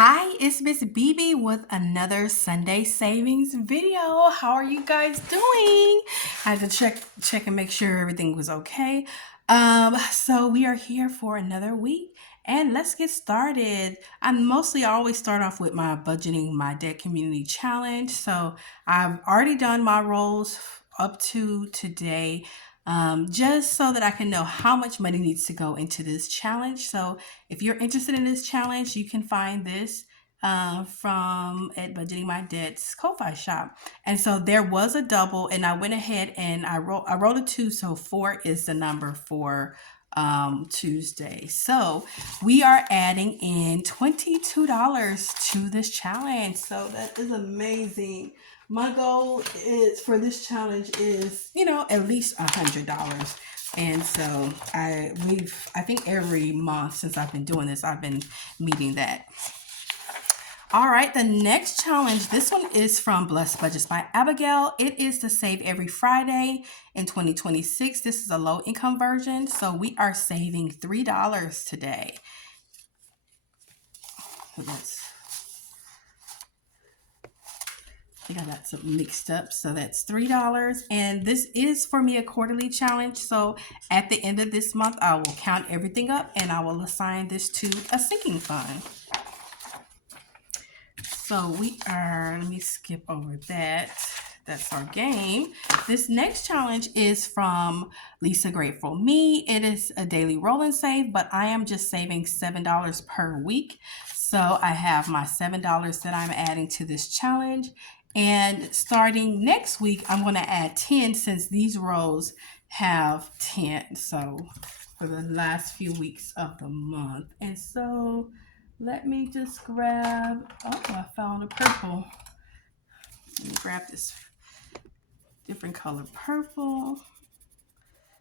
Hi, it's Miss BB with another Sunday savings video. How are you guys doing? I had to check and make sure everything was okay. So we are here for another week and let's get started. I always start off with my budgeting my debt community challenge. So I've already done my roles up to today. Just so that I can know how much money needs to go into this challenge. So if you're interested in this challenge, you can find this from at Budgeting My Debts Ko-Fi shop. And so there was a double, and I went ahead and I wrote a 2, so 4 is the number for Tuesday. So we are adding in $22 to this challenge. So that is amazing. My goal is for this challenge is, at least $100. And so I think every month since I've been doing this, I've been meeting that. All right, the next challenge, this one is from Blessed Budgets by Abigail. It is to save every Friday in 2026. This is a low income version, so we are saving $3 today. I think I got some mixed up. So that's $3. And this is for me a quarterly challenge. So at the end of this month, I will count everything up and I will assign this to a sinking fund. So let me skip over that. That's our game. This next challenge is from Lisa Grateful Me. It is a daily roll and save, but I am just saving $7 per week. So I have my $7 that I'm adding to this challenge. And starting next week, I'm going to add 10 since these rows have 10. So for the last few weeks of the month. And so let me just grab, I found a purple. Let me grab this different color purple.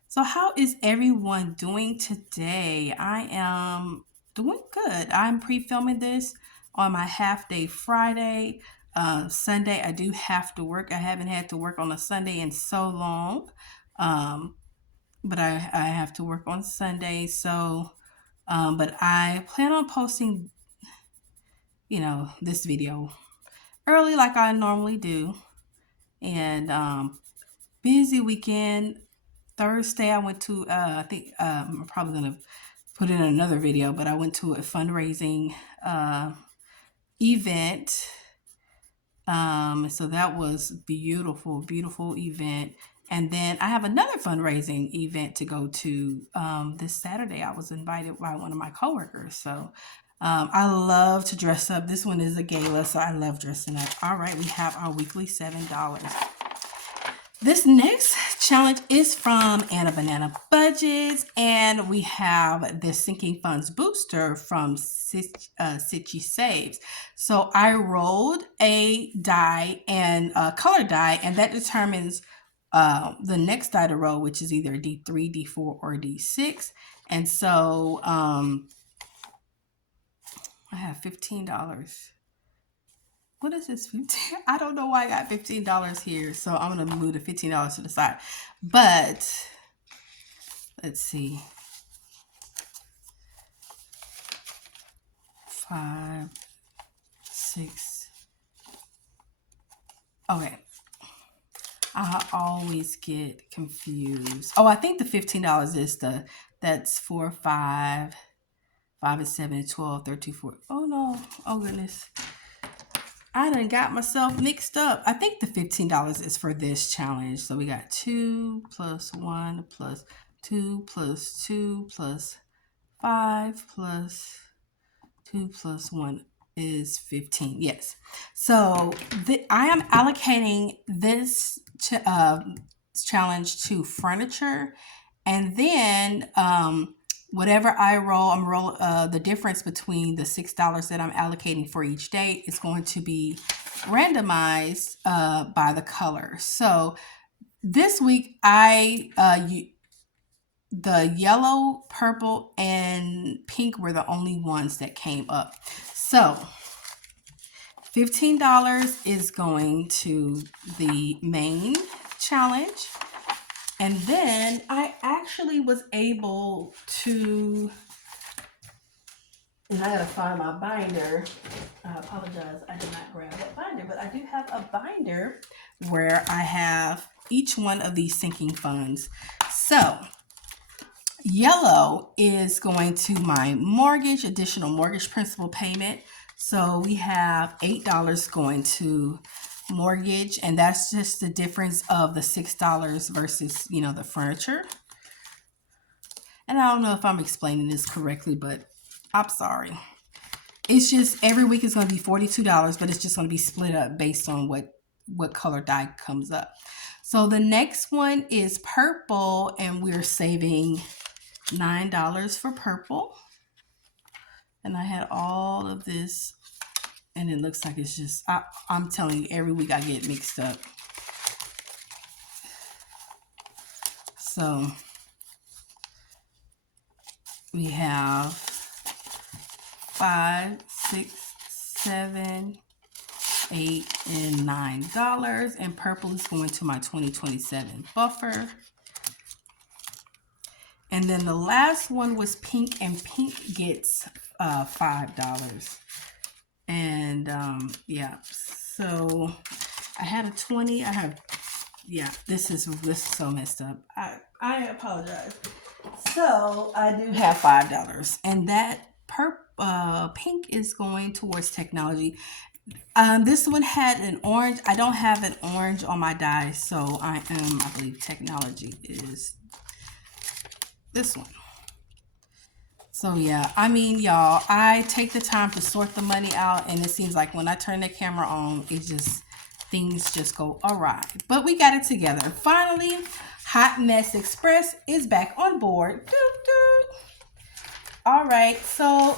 So how is everyone doing today? I am doing good. I'm pre-filming this on my half day Friday. Sunday, I do have to work. I haven't had to work on a Sunday in so long. But I have to work on Sunday. So, but I plan on posting, this video early like I normally do. And busy weekend. Thursday, I went to, I think I'm probably going to put in another video, but I went to a fundraising event. So that was beautiful, beautiful event. And then I have another fundraising event to go to this Saturday. I was invited by one of my coworkers. So I love to dress up. This one is a gala, so I love dressing up. All right, we have our weekly $7. This next challenge is from Anna Banana Budgets, and we have the Sinking Funds Booster from Sitchy Saves. So I rolled a die and a color die, and that determines the next die to roll, which is either D3, D4, or D6. And so I have $15. What is this? 15? I don't know why I got $15 here. So I'm going to move the $15 to the side. But let's see. 5, 6. Okay. I always get confused. Oh, I think the $15 is that's 4, 5. 5 is 7, 12, 13, 14. Oh no. Oh goodness. I done got myself mixed up. I think the $15 is for this challenge. So we got 2 plus 1 plus 2 plus 2 plus 5 plus 2 plus 1 is 15. Yes. So I am allocating this challenge to furniture. And then whatever I roll, the difference between the $6 that I'm allocating for each day is going to be randomized by the color. So this week the yellow, purple, and pink were the only ones that came up. So $15 is going to the main challenge. And then I actually was able to And I gotta find my binder. I apologize, I did not grab that binder, but I do have a binder where I have each one of these sinking funds. So yellow is going to my mortgage, additional mortgage principal payment. So we have $8 going to mortgage, and that's just the difference of the $6 versus, the furniture. And I don't know if I'm explaining this correctly, but I'm sorry. It's just every week is going to be $42, but it's just going to be split up based on what color die comes up. So the next one is purple, and we're saving $9 for purple. And I had all of this, and it looks like it's just, I'm telling you, every week I get mixed up. So we have 5, 6, 7, $8, and $9, and purple is going to my 2027 buffer. And then the last one was pink, and pink gets $5. And yeah, so I had a 20. I have, yeah, this is so messed up. I apologize. So I do have $5, and that pink is going towards technology. This one had an orange. I don't have an orange on my die, so I believe technology is this one. So yeah, I mean, y'all, I take the time to sort the money out, and it seems like when I turn the camera on, things just go awry. But we got it together. Finally, Hot Mess Express is back on board. Doo, doo. All right, so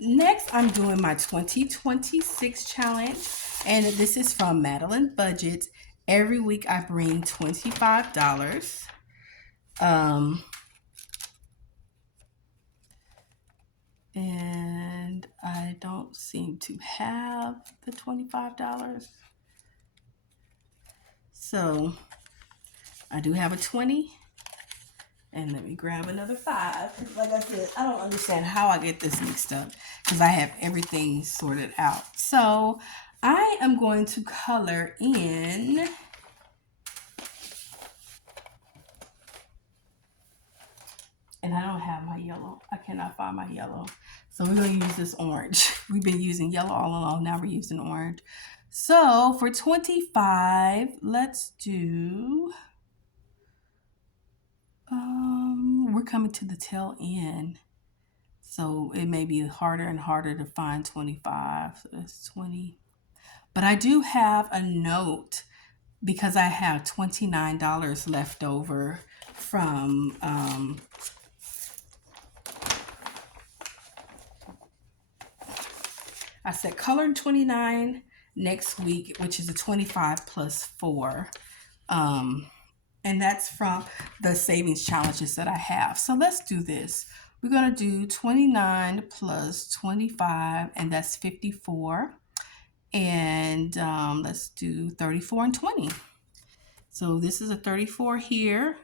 next I'm doing my 2026 challenge, and this is from Madeline Budget. Every week I bring $25. And I don't seem to have the $25. So I do have a 20. And let me grab another 5. Like I said, I don't understand how I get this mixed up because I have everything sorted out. So I am going to color in and I don't have my yellow. I cannot find my yellow. So we're going to use this orange. We've been using yellow all along. Now we're using orange. So for 25, let's do, we're coming to the tail end. So it may be harder and harder to find 25. So that's 20. But I do have a note because I have $29 left over from, I said color in 29 next week, which is a 25 plus 4. And that's from the savings challenges that I have. So let's do this. We're going to do 29 plus 25, and that's 54. And let's do 34 and 20. So this is a 34 here.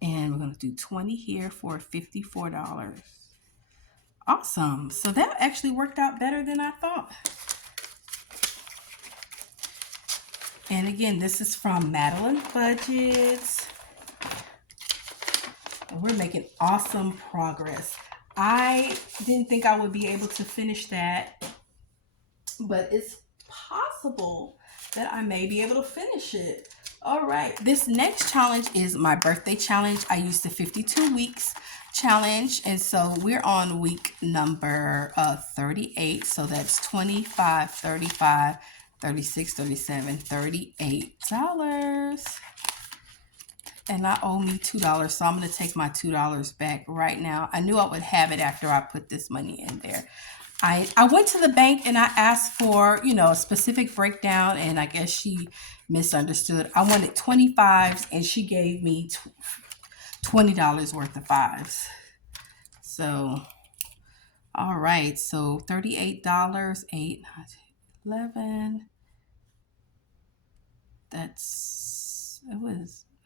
And we're going to do 20 here for $54. Awesome. So that actually worked out better than I thought. And again, this is from Madeline Budgets. And we're making awesome progress. I didn't think I would be able to finish that, but it's possible that I may be able to finish it. All right, this next challenge is my birthday challenge. I used the 52 weeks challenge, and so we're on week number 38. So that's 25, 35, 36, 37, $38. And I owe me $2, so I'm going to take my $2 back right now. I knew I would have it after I put this money in there. I went to the bank and I asked for, a specific breakdown, and I guess she misunderstood. I wanted 25s, and she gave me $20 worth of 5s. So, all right. So $38, 8, 11.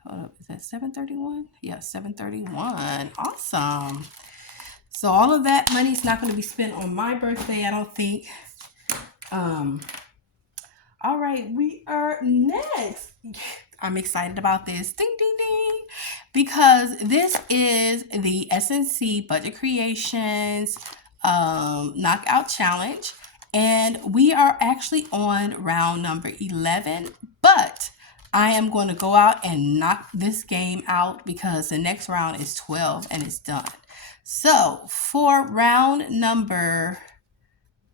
Hold up, is that 731? Yeah, 731. Awesome. So all of that money is not going to be spent on my birthday, I don't think. Um, all right, we are next. I'm excited about this. Ding, ding, ding. Because this is the SNC Budget Creations Knockout Challenge. And we are actually on round number 11. But I am going to go out and knock this game out because the next round is 12 and it's done. So for round number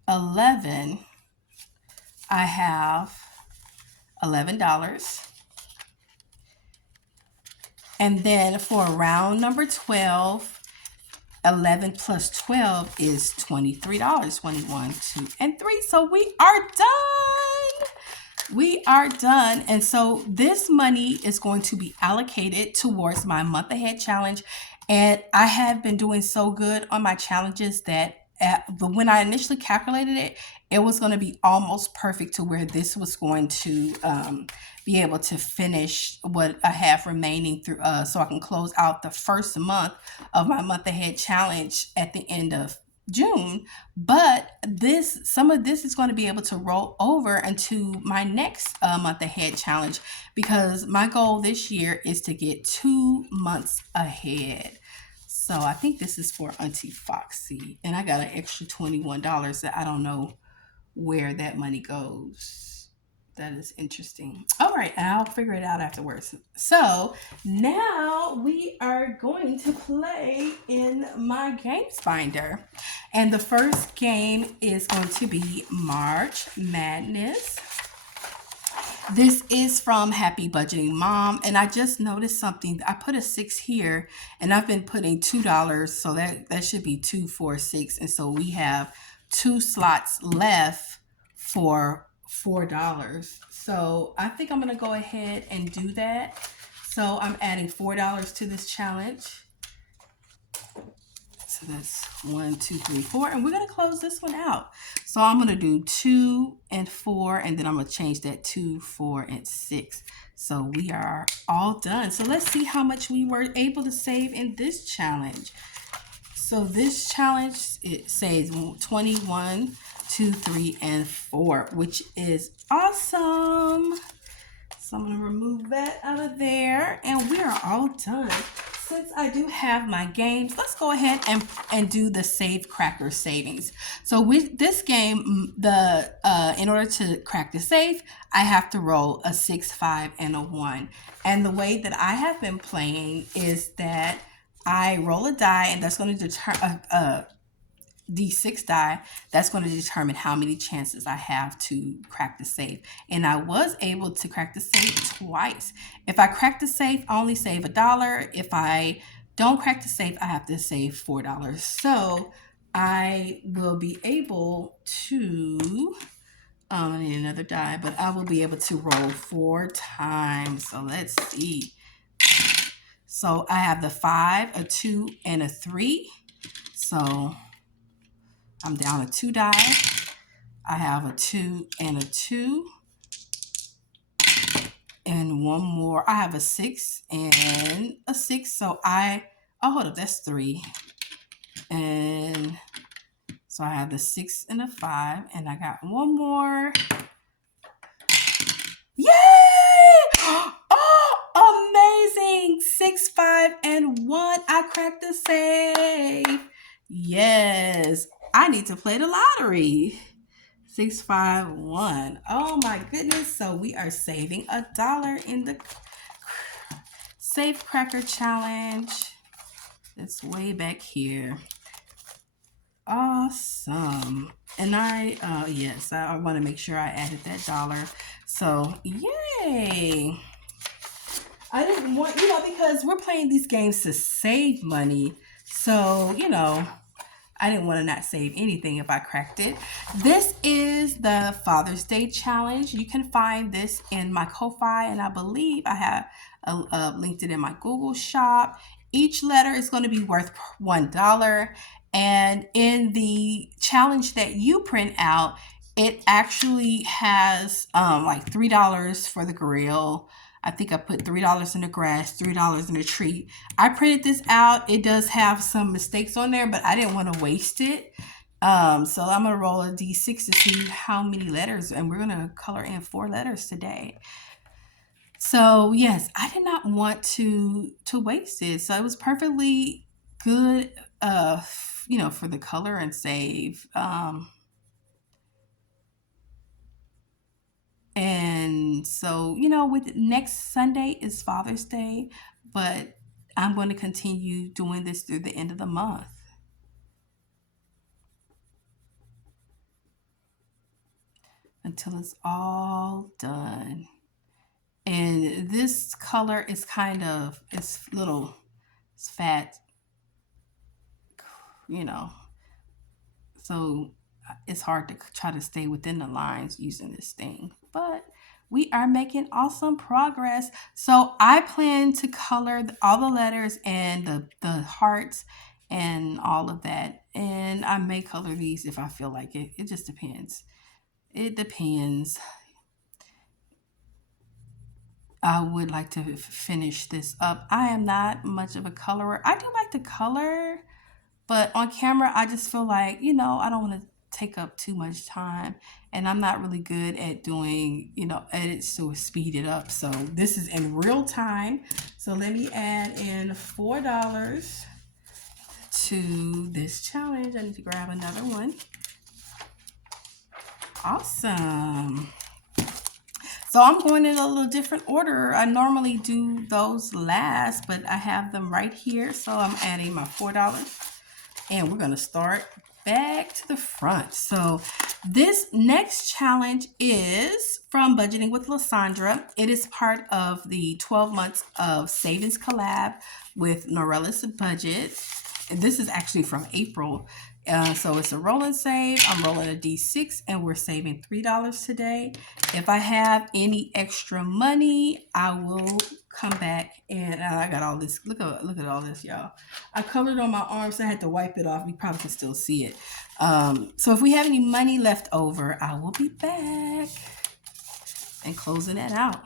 11, I have $11. And then for round number 12, 11 plus 12 is $23. 1, 2, and 3. So we are done. We are done. And so this money is going to be allocated towards my month ahead challenge. And I have been doing so good on my challenges that when I initially calculated it, it was going to be almost perfect to where this was going to be able to finish what I have remaining through, so I can close out the first month of my month ahead challenge at the end of June. But some of this is going to be able to roll over into my next month ahead challenge, because my goal this year is to get 2 months ahead. So I think this is for Auntie Foxy, and I got an extra $21 that I don't know where that money goes. That is interesting. All right, I'll figure it out afterwards. So now we are going to play in my games finder. And the first game is going to be March Madness. This is from Happy Budgeting Mom, and I just noticed something. I put a 6 here, and I've been putting $2, so that should be 2, 4, 6, and so we have 2 slots left for $4. So I think I'm gonna go ahead and do that. So I'm adding $4 to this challenge. So that's 1, 2, 3, 4, and we're gonna close this one out. So I'm gonna do 2 and 4, and then I'm gonna change that 2, 4, and 6. So we are all done. So let's see how much we were able to save in this challenge. So this challenge, it says 21, 2, 3, and 4, which is awesome. So I'm gonna remove that out of there, and we are all done. Since I do have my games, let's go ahead and do the Save Cracker savings. So with this game, in order to crack the safe, I have to roll a 6, 5, and a 1. And the way that I have been playing is that I roll a die, and that's going to determine D6 die. That's going to determine how many chances I have to crack the safe. And I was able to crack the safe twice. If I crack the safe, I only save $1. If I don't crack the safe, I have to save $4. So I will be able to, I need another die, but I will be able to roll 4 times. So let's see. So I have the 5, a 2, and a 3. So I'm down to 2 die. I have a 2 and a 2. And one more. I have a 6 and a 6. So oh, hold up, that's 3. And so I have the 6 and a 5. And I got one more. Yay! Oh, amazing. 6, 5, and 1. I cracked the safe. Yes. I need to play the lottery. 6, 5, 1. Oh my goodness. So we are saving $1 in the Safe Cracker Challenge. It's way back here. Awesome. And yes, I want to make sure I added that dollar. So yay. I didn't want, because we're playing these games to save money. So, I didn't want to not save anything if I cracked it. This is the Father's Day Challenge. You can find this in my Ko-Fi, and I believe I have linked it in my Google Shop. Each letter is going to be worth $1. And in the challenge that you print out, it actually has like $3 for the grill. I think I put $3 in the grass, $3 in the tree. I printed this out. It does have some mistakes on there, but I didn't want to waste it. So I'm gonna roll a D6 to see how many letters, and we're gonna color in 4 letters today. So yes, I did not want to waste it. So it was perfectly good, for the color and save. And so, with next Sunday is Father's Day, but I'm going to continue doing this through the end of the month until it's all done. And this color is it's fat, you know, so it's hard to try to stay within the lines using this thing. But we are making awesome progress. So I plan to color all the letters and the hearts and all of that. And I may color these if I feel like it. It just depends. It depends. I would like to finish this up. I am not much of a colorer. I do like to color, but on camera, I just feel like, I don't want to take up too much time. And I'm not really good at doing, edits to speed it up. So this is in real time. So let me add in $4 to this challenge. I need to grab another one. Awesome. So I'm going in a little different order. I normally do those last, but I have them right here. So I'm adding my $4. And we're going to start back to the front. So this next challenge is from Budgeting with Lysandra. It is part of the 12 months of savings collab with Norella's Budget. And this is actually from April. So it's a roll and save. I'm rolling a D6 and we're saving $3 today. If I have any extra money, I will come back and I got all this. Look at all this, y'all. I colored on my arm, so I had to wipe it off. You probably can still see it. So if we have any money left over, I will be back and closing that out.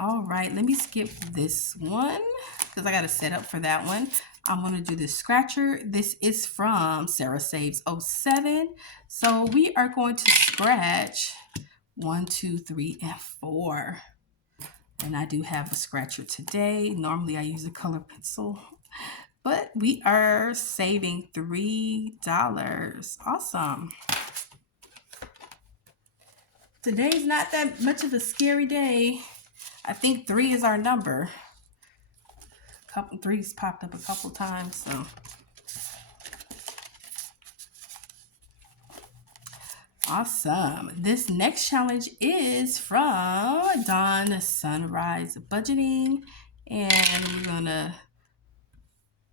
All right, let me skip this one because I got to set up for that one. I'm going to do the scratcher. This is from Sarah Saves 07. So we are going to scratch 1, 2, 3, and 4. And I do have a scratcher today. Normally I use a color pencil, but we are saving $3. Awesome. Today's not that much of a scary day. I think 3 is our number. Couple 3's popped up a couple times, so. Awesome. This next challenge is from Dawn Sunrise Budgeting, and we're gonna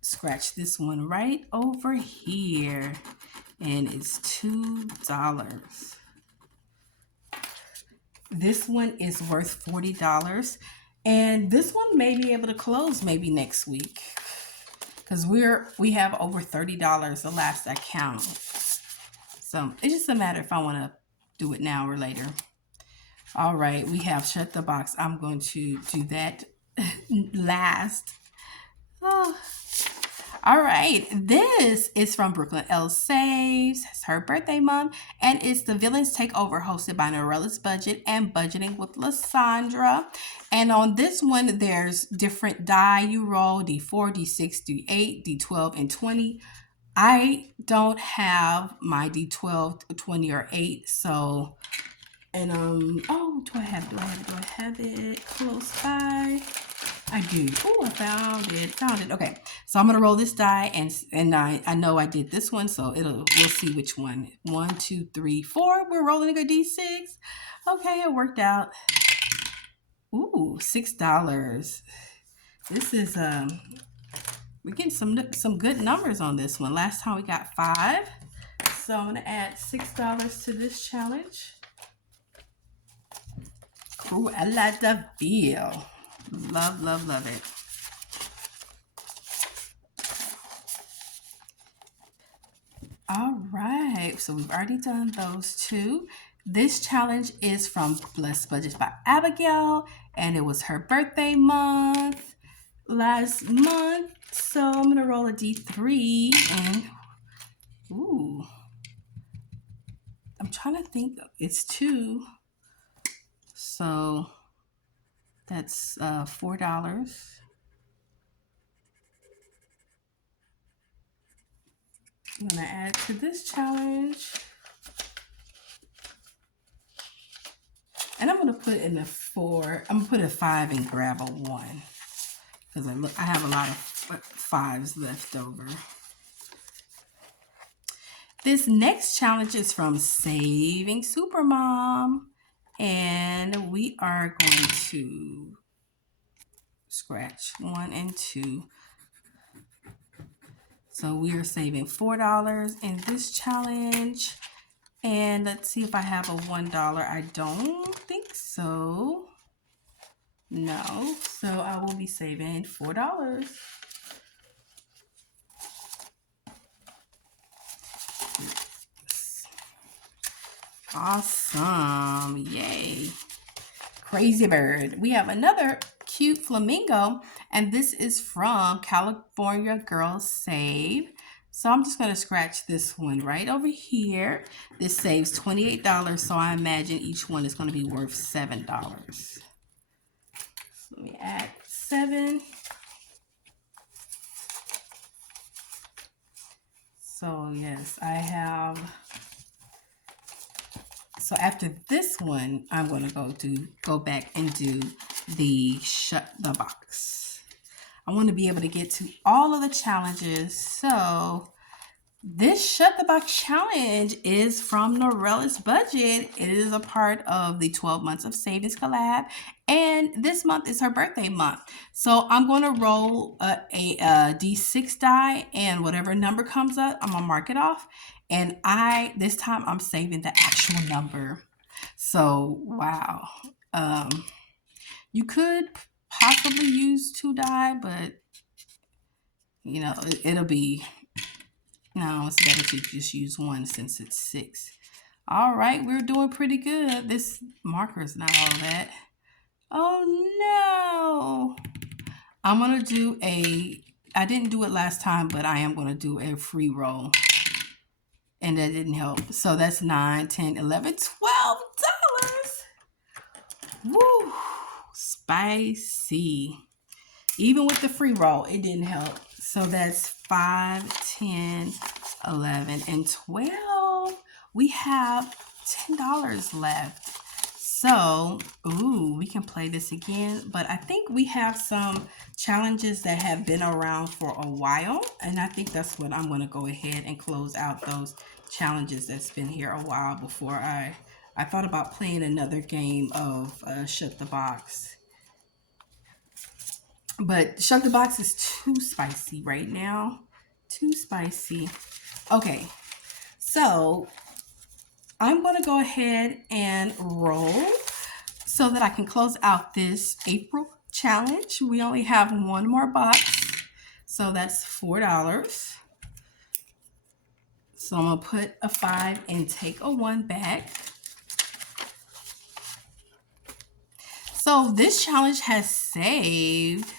scratch this one right over here, and it's $2. This one is worth $40. And this one may be able to close maybe next week because we have over $30 the last I count. So it's just a matter if I want to do it now or later. All right, we have shut the box. I'm going to do that last. Oh. All right, this is from Brooklyn L. Saves. It's her birthday month, and it's the Villains Takeover hosted by Norella's Budget and Budgeting with Lysandra. And on this one, there's different die you roll, D4, D6, D8, D12, and 20. I don't have my D12, 20, or 8, so, and, do I have it close by? I do. Oh, I found it. Okay, so I'm gonna roll this die, and I know I did this one, so we'll see which one. 1, 2, 3, 4. We're rolling a D6. Okay, it worked out. Ooh, $6. This is we're getting some good numbers on this one. Last time we got 5, so I'm gonna add $6 to this challenge. Cruella de Vil. Love, love, love it. All right, so we've already done those 2. This challenge is from Blessed Budgets by Abigail, and it was her birthday month last month. So I'm gonna roll a D3 and ooh, I'm trying to think. It's 2, so that's $4. I'm gonna add to this challenge, and I'm gonna put in a 4. I'm gonna put a 5 and grab a 1 because I have a lot of 5s left over. This next challenge is from Saving Supermom, and we are going to scratch 1 and 2. So we are saving $4 in this challenge. And let's see if I have a $1. I don't think so. No. So I will be saving $4. Awesome. Yay. Crazy bird. We have another cute flamingo, and this is from California Girls Save. So I'm just going to scratch this one right over here. This saves $28, so I imagine each one is going to be worth $7. So let me add 7. So yes, I have. So after this one, I'm going to go back and do the shut the box. I want to be able to get to all of the challenges. So this shut the box challenge is from Norella's budget. It is a part of the 12 months of savings collab, and this month is her birthday month. So I'm going to roll a D6 die, and whatever number comes up, I'm gonna mark it off. And this time I'm saving the actual number. So wow, you could possibly use 2 die, but you know it'll be. No, it's better to just use 1 since it's 6. All right, we're doing pretty good. This marker is not all that. Oh no. I'm going to do I didn't do it last time, but I am going to do a free roll. And that didn't help. So that's $9, $10, $11, $12. Woo. Spicy. Even with the free roll, it didn't help. So that's 5, 10, 11, and 12. We have $10 left. So, we can play this again. But I think we have some challenges that have been around for a while. And I think that's what I'm going to go ahead and close out those challenges that's been here a while before I thought about playing another game of Shut the Box. But Shut the Box is too spicy right now. Too spicy. Okay, so I'm going to go ahead and roll so that I can close out this April challenge. We only have 1 more box, so that's $4. So I'm going to put a 5 and take a 1 back. So this challenge has saved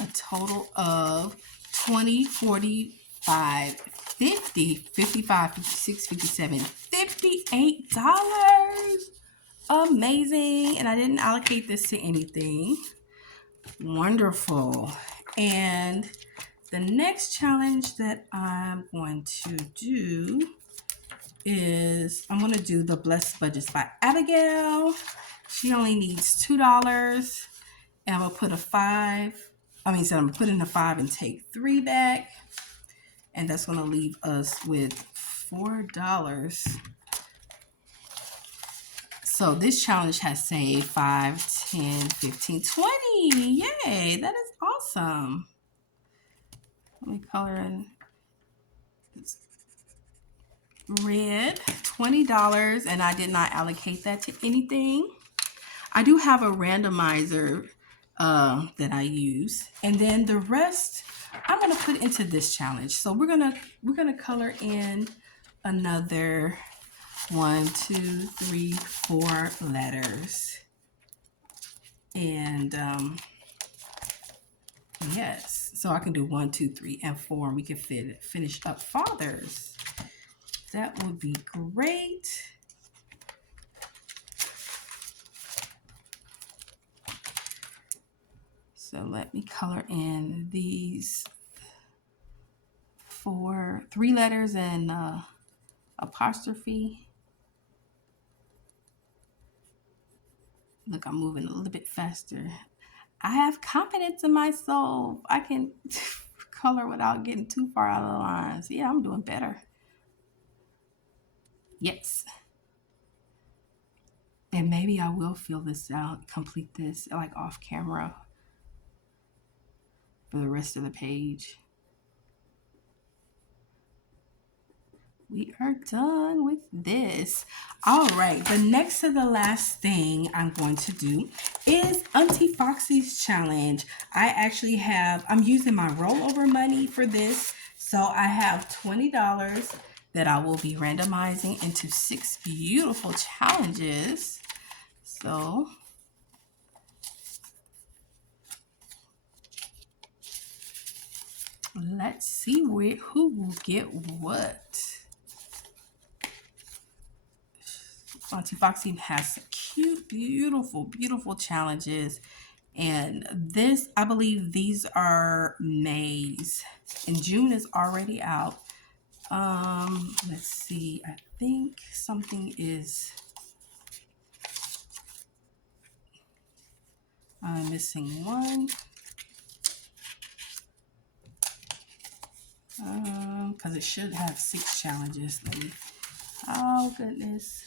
a total of 20, 45, 50, 55, 56, 57, $58. Amazing. And I didn't allocate this to anything. Wonderful. And the next challenge that I'm going to do is I'm going to do the Blessed Budgets by Abigail. She only needs $2. And I'm going to put a 5. So I'm going to put in a 5 and take 3 back. And that's going to leave us with $4. So this challenge has saved 5, 10, 15, 20. Yay, that is awesome. Let me color in red, $20, and I did not allocate that to anything. I do have a randomizer that I use, and then the rest I'm gonna put into this challenge. So we're gonna color in another 1, 2, 3, 4 letters. And yes, so I can do 1, 2, 3, and 4, and we can finish up fathers. That would be great. So let me color in these 3 letters and apostrophe. Look, I'm moving a little bit faster. I have confidence in myself. I can color without getting too far out of the lines. Yeah, I'm doing better. Yes. And maybe I will fill this out, complete this like off camera for the rest of the page. We are done with this. All right, the next to the last thing I'm going to do is Auntie Foxy's challenge. I'm using my rollover money for this. So I have $20 that I will be randomizing into 6 beautiful challenges. So let's see who will get what. Auntie Foxy has cute, beautiful, beautiful challenges. And this, I believe these are May's. And June is already out. Let's see. I think something is... I'm missing one. Because it should have 6 challenges. Oh, goodness.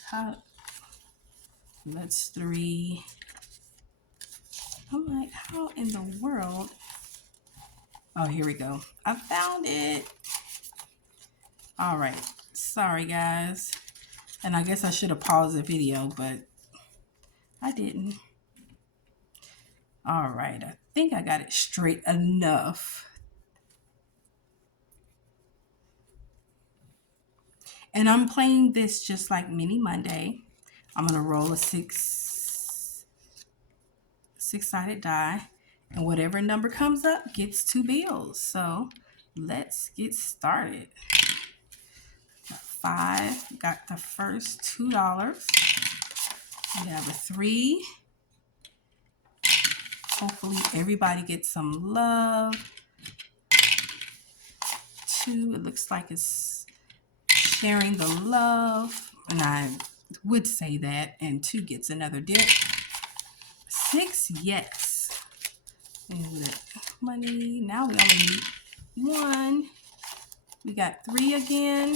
That's 3. I'm like, how in the world? Oh, here we go. I found it. All right. Sorry, guys. And I guess I should have paused the video, but I didn't. All right. I think I got it straight enough. And I'm playing this just like Mini Monday. I'm going to roll a six-sided die. And whatever number comes up gets 2 bills. So let's get started. 5, got the first $2. We have a 3. Hopefully everybody gets some love. 2, it looks like it's sharing the love. And I would say that. And 2 gets another dip. 6, yes. And the money, now we only need 1. We got 3 again.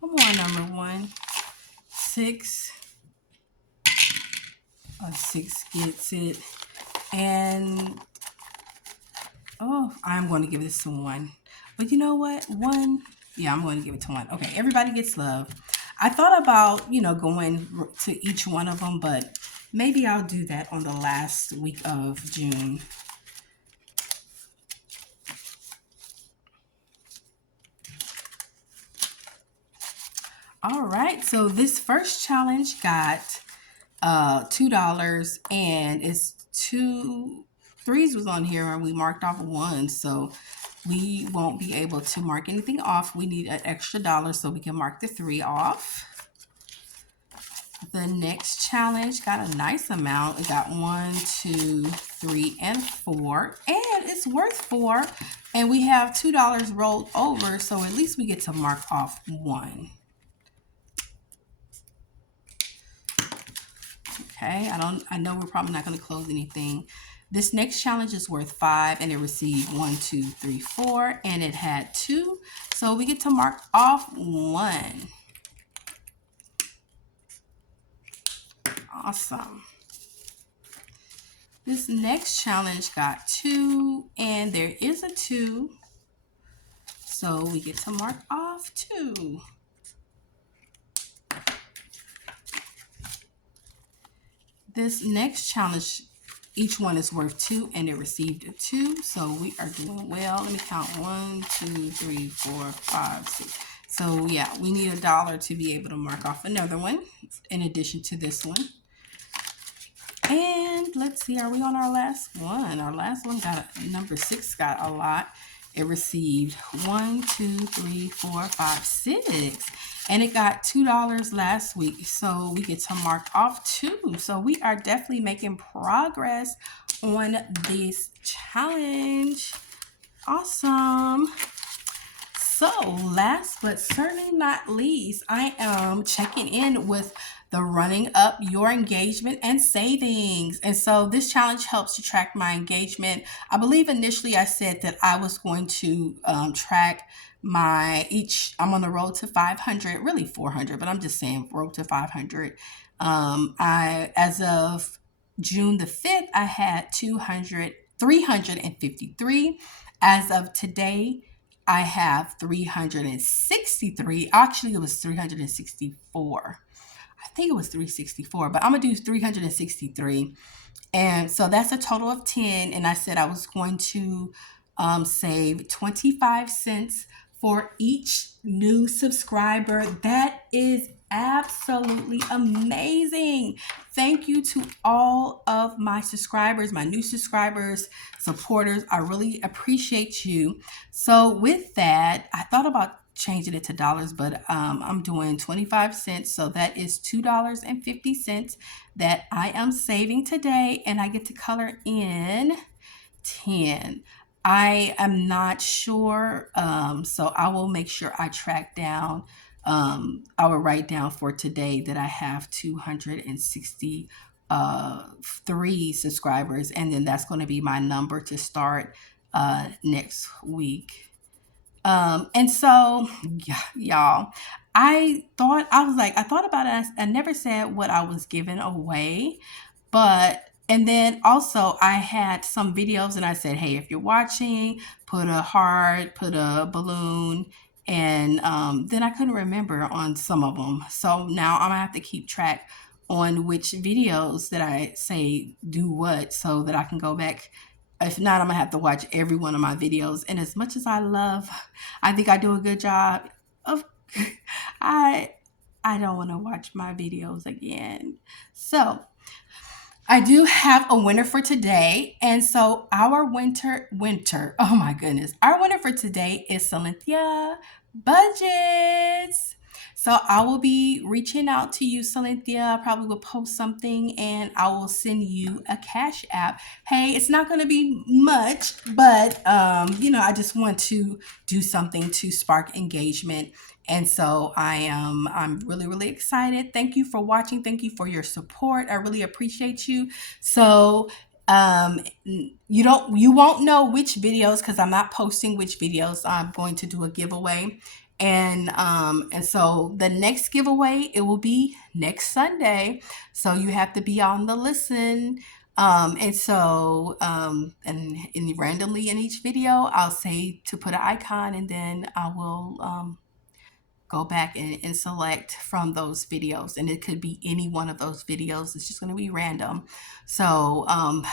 Come on, number 1. 6. 6 gets it. And I'm going to give this to 1. But you know what? 1. Yeah, I'm going to give it to 1. Okay, everybody gets love. I thought about, going to each one of them, but maybe I'll do that on the last week of June. All right, so this first challenge got $2, and it's 2 3s was on here, and we marked off 1, so we won't be able to mark anything off. We need an extra $1 so we can mark the 3 off. The next challenge got a nice amount. It got 1, 2, 3, and 4, and it's worth 4. And we have $2 rolled over, so at least we get to mark off 1. Okay, I know we're probably not going to close anything. This next challenge is worth 5, and it received 1, 2, 3, 4, and it had 2, so we get to mark off 1. Awesome. This next challenge got 2, and there is a 2, so we get to mark off 2. This next challenge, each one is worth 2, and it received a 2, so we are doing well. Let me count 1, 2, 3, 4, 5, 6, So yeah, we need $1 to be able to mark off another one in addition to this one. And let's see, are we on our last one? Our last one got number 6 got a lot. It received 1, 2, 3, 4, 5, 6. And it got $2 last week. So we get to mark off 2. So we are definitely making progress on this challenge. Awesome. So last but certainly not least, I am checking in with the running up your engagement and savings. And so this challenge helps to track my engagement. I believe initially I said that I was going to track I'm on the road to 500, really 400, but I'm just saying road to 500. As of June the 5th, I had 353. As of today, I have 363. Actually, it was 364. I think it was 364, but I'm going to do 363. And so that's a total of 10. And I said I was going to save 25 cents for each new subscriber. That is absolutely amazing. Thank you to all of my subscribers, my new subscribers, supporters. I really appreciate you. So with that, I thought about changing it to dollars, but I'm doing 25 cents. So that is $2.50 that I am saving today, and I get to color in 10. I am not sure, so I will make sure I track down. I will write down for today that I have 263 subscribers, and then that's going to be my number to start next week. And so, yeah, y'all, I thought about it. I never said what I was giving away, and then also I had some videos and I said, hey, if you're watching, put a heart, put a balloon, and then I couldn't remember on some of them. So now I'm gonna have to keep track on which videos that I say do what so that I can go back. If not, I'm gonna have to watch every one of my videos. And as much as I think I do a good job of, I don't want to watch my videos again. So I do have a winner for today. And so our oh my goodness, our winner for today is Cynthia Budgets. So I will be reaching out to you, Cynthia. I probably will post something and I will send you a Cash App. Hey, it's not going to be much, but I just want to do something to spark engagement. And so I'm really, really excited. Thank you for watching. Thank you for your support. I really appreciate you. So you won't know which videos because I'm not posting which videos. I'm going to do a giveaway. And so the next giveaway, it will be next Sunday. So you have to be on the listen. And randomly in each video, I'll say to put an icon, and then I will go back and select from those videos, and it could be any one of those videos. It's just going to be random. So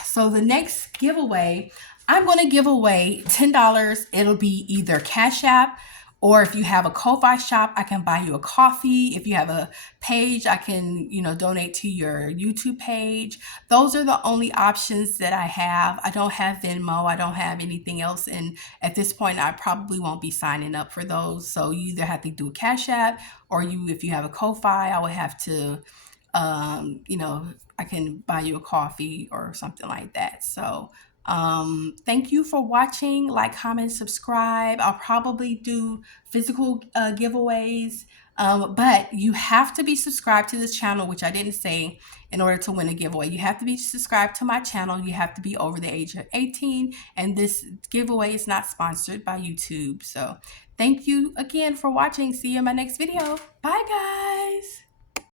so the next giveaway, I'm going to give away $10. It'll be either Cash App, or if you have a Ko-Fi shop, I can buy you a coffee. If you have a page, I can, donate to your YouTube page. Those are the only options that I have. I don't have Venmo. I don't have anything else. And at this point, I probably won't be signing up for those. So you either have to do a Cash App, or if you have a Ko-Fi, I would have to, I can buy you a coffee or something like that. So thank you for watching. Like, comment, subscribe. I'll probably do physical giveaways, but you have to be subscribed to this channel, which I didn't say, in order to win a giveaway. You have to be subscribed to my channel. You have to be over the age of 18, and this giveaway is not sponsored by YouTube. So thank you again for watching. See you in my next video. Bye, guys.